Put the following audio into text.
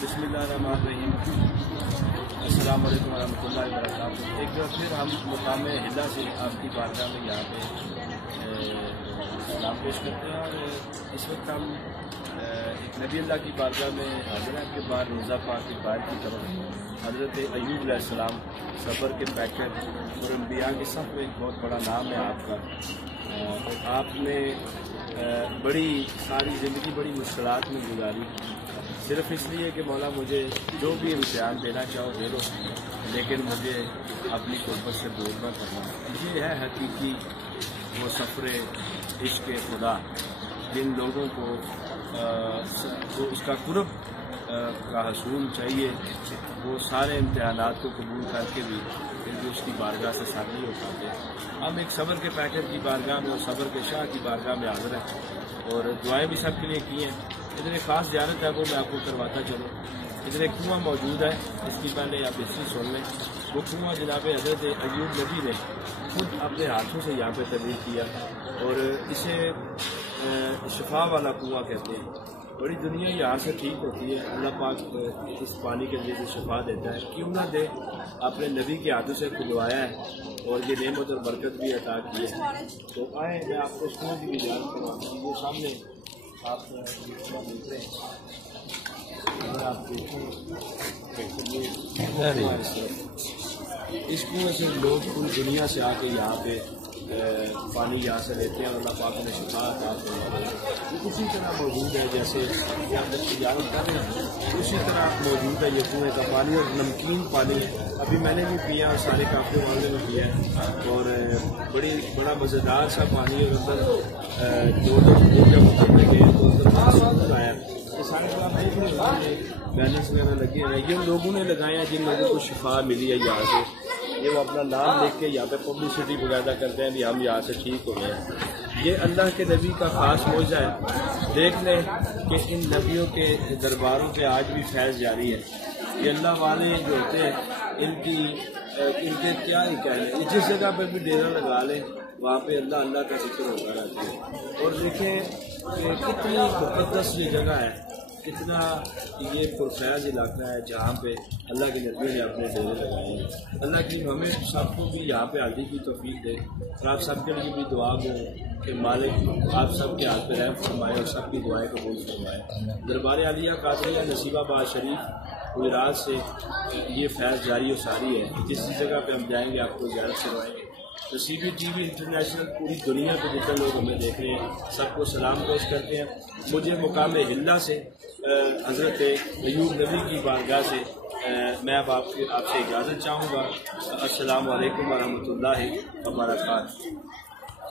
बिस्मिल्लाहिर्रहमानिर्रहीम। अस्सलाम वालेकुम रहमतुल्लाहि व बरकातुहू। एक बार फिर हम मुकाम हिला से आपकी बारगाह में यहाँ पे सलाम पेश करते हैं। और इस वक्त हम एक नबी अल्लाह की बारगाह में हाजिर हैं। आपके बाद रोज़ा पाक की बात की तरफ हज़रत अय्यूब अलैहिस्सलाम सफ़र के पैकेट और अंबिया के सब में एक बहुत बड़ा नाम है आपका। और आपने बड़ी सारी ज़िंदगी बड़ी मुश्किलात में गुजारी, सिर्फ इसलिए कि मौला मुझे जो भी इम्तिहान देना चाहो दे दो, लेकिन मुझे अपनी कुर्बत से दूर न करना। ये है हकीकी वो सफ़र इश्क़ खुदा, जिन लोगों को उसका कुर्ब का हसूल चाहिए, वो सारे इम्तिहानात को कबूल करके भी फिर उसकी बारगाह से सर नहीं हो पाते। हम एक सब्र के पैकेट की बारगाह में और सब्र के शाह की बारगाह में हाजिर हैं और दुआएं भी सबके लिए की हैं। इधर एक ख़ास ज़ियारत है, वो मैं आपको करवाता चलूँ। इधर एक कुआं मौजूद है, इसकी पहले आप हिस्ट्री सुन लें। वो कुआं जनाब हज़रत अय्यूब नबी ने खुद अपने हाथों से यहाँ पे तबदील किया और इसे शिफा वाला कुआं कहते हैं। बड़ी दुनिया यहाँ से ठीक होती है, अल्लाह पाक इस पानी के लिए शिफा देता है। क्यों ना दे, अपने नबी के हाथों से खुलवाया है और ये नेमत और बरकत भी अता की है। तो आए मैं आपको इस कुआं की भी जान करवाता हूँ। वो सामने आप देख रहे हैं, आप इस कुएं से लोग पूरी दुनिया से आके यहाँ पे पानी यहाँ से लेते हैं और अल्लाह पाक ने शिफा अता फरमाया है। उसी तरह मौजूद है जैसे यहाँ पर तिजारत कर रहे हैं, उसी तरह मौजूद है ये कुएं का पानी और नमकीन पानी है। अभी मैंने भी पिया और सारे काफले वाले ने पिया है और बड़ा मज़ेदार सा पानी है। अंदर जब उतरने गए तो अंदर आया। ये सारे आप देख रहे हैं बैनर्स वगैरह लगे हैं, ये लोगों ने लगाए हैं जिन लोगों को शिफा मिली है यहाँ से। ये वो अपना नाम लिख के यहाँ पे पब्लिसिटी वगैरह करते हैं कि हम यहाँ से ठीक हो गए हैं। ये अल्लाह के नबी का ख़ास मौजा है। देख लें कि इन नबियों के दरबारों पे आज भी फैज़ जारी है। ये अल्लाह वाले जो होते हैं इनके क्या ही कहने, जिस जगह पर भी डेरा लगा लें वहाँ पे अल्लाह अल्लाह का जिक्र होता रहता है। और देखें कितनी मुक़द्दस ये जगह है, कितना ये पुरफैज़ इलाका है जहाँ पे अल्लाह के नबी ने अपने डेरे लगाए हैं। अल्लाह की हमें सबको भी यहाँ पे हाजिरी की तौफीक दे और आप सबके लिए भी दुआ हो कि मालिक आप सबके हाथ पे रहम फरमाए और सबकी दुआएं कबूल फरमाए। दरबार आलिया कादरिया नसीबाबाद शरीफ गुजरात से ये फैज़ जारी और सारी है। जिस जगह पे हम जाएंगे आपको ज़ियारत करवाएंगे। तो CBTV इंटरनेशनल पूरी दुनिया को जितने लोग हमें देख रहे हैं सबको सलाम पेश करते हैं। मुझे मुकाम हिल्ला से हज़रत अय्यूब नबी की बारगाह से मैं अब आपसे इजाज़त चाहूँगा। अस्सलाम वालेकुम व रहमतुल्लाहि व बरकातुहू।